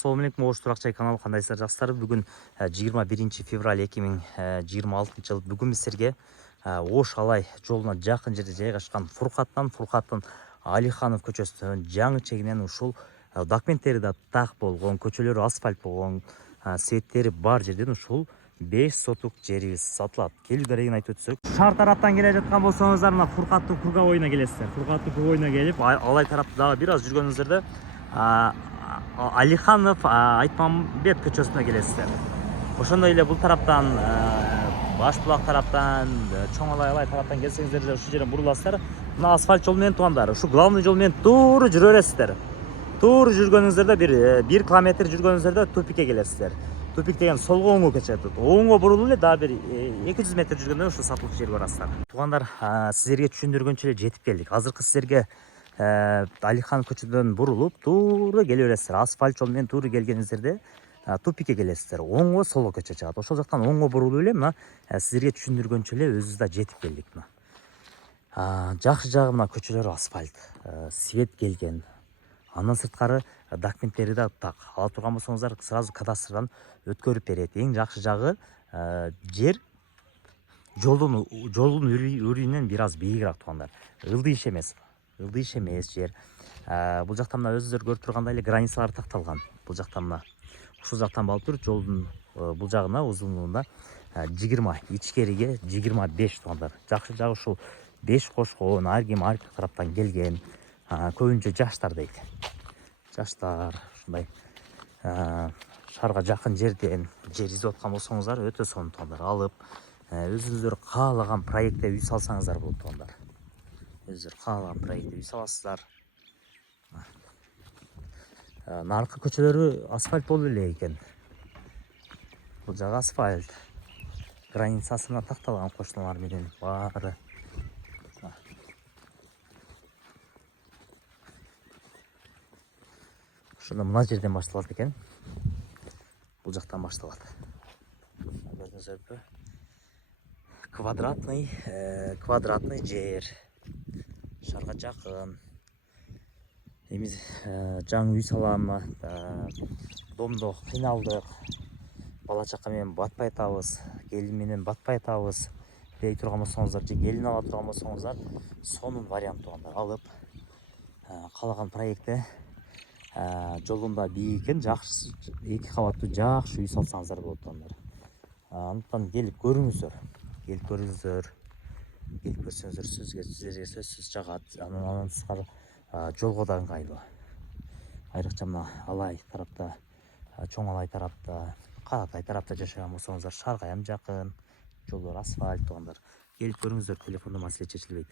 Assalamu alaikum, Ош Туракчай каналы, кандайсыздар жакшылар? Бүгүн 21 февраль 2026 жыл. Бүгүн биз силерге Ош Алай жолуна жакын жерде жайгашкан Фуркаттын Алиханов көчөсүнөн жаңы чегинен ушул документтери да так болгон, көчөлөрү асфальт болгон, светтери бар жерден ушул 5 сотук жерибиз сатылат. Келүү дарегин айтып өтсөк, шаар тараптан келе жаткан болсоңуздар, мына Фуркаттын круговойуна келесиздер. Фуркаттын круговойуна келип, Алай тарапта дагы бир аз жүргөнүңүздөрдө Алиханов Айтмамбет көчөсүнө келесиздер. Ошондой эле бул тараптан, Башбулак тараптан, Чоң Алай тараптан келсеңиздер да ушул жерден буруласыздар. Мына асфальт жол менен туугандар, ушу главный жол менен тууру жүрө бересиздер. Тууру жүргөнүңүздөрдө 1 километр жүргөнүңүздөрдө тупикке келесиздер. Тупик деген солго оңго көчөт. Оңго бурулуп эле дагы бир 200 метр жүргөндө ушул сатылык жерге барасыздар. Туугандар, сиздерге түшүндүргөнчө эле жетип келдик. Азыркы сиздерге Алихан көчөдөн бурулуп тууру келе бересиздер. Асфальт жол менен тууру келгениңиздерде тупикке келесиздер. Оңго солго көчө чыгат. Ошол жактан оңго бурулуп эле мына сиздерге түшүндүргөнчө эле өзүбүз да жетип келдик. Мына жакшы жагы мына көчөлөр асфальт, свет келген. Андан сырткары документтери да так. Ала турган болсоңуздар, сразу кадастрдан өткөрүп берет. Эң жакшы жагы жер жолдун үрүнөн бир аз бийигирээк туугандар. Ылдыйыш эмес. Ылдыйыш эмес жер. Бул жакта мына өзүңүздөр көрүп тургандай эле границалар такталган. Бул жакта мына ушул жактан балып туруп жолдун бул жагына узунлугунда 20, ичкериге 25 туугандар. Жакшы жагы ушул 5 кошкон, ар ким ар бир тараптан келген. Көбүнчө жаштар дейт. Жаштар ушундай шаарга жакын жерден жер издеп аткан болсоңуздар, өтө сонун туугандар. Алып өзүңүздөр каалаган проектте үй салсаңыздар болот туугандар. Өзүңүздөр каалаган проектте үй саласыздар. Наркы көчөлөрү асфальт болуп эле экен. Бул жагы асфальт. Границасына такталган кошуналар менен баары. Ошондо мына жерден башталат экен. Бул жактан башталат. Көрдүңүздөрбү? Квадратный жер. Шаарга жакын. Эми жаңы үй салам, домдо кыйналдык. Бала чака менен батпай атабыз, келин менен батпай атабыз. Дей турган болсоңуздар, же келин ала турган болсоңуздар, сонун вариант туугандар. Алып каалаган проектте жолунда бийикен, жакшы 2 кабаттуу жакшы үй салсаңыздар болот туугандар. Андыктан келип көрүңүздөр. Келип көрүңүздөр. Келип көрсөңүздөр сиздерге сөзсүз жагат. Андан тышкары жолго да ыңгайлуу. Айрыкча мына Алай тарапта, Чоң Алай тарапта, Каратай тарапта жашаган болсоңуздар, шаарга жакын, жолдор асфальт туугандар. Келип көрүңүздөр, телефондо маселе чечилбейт.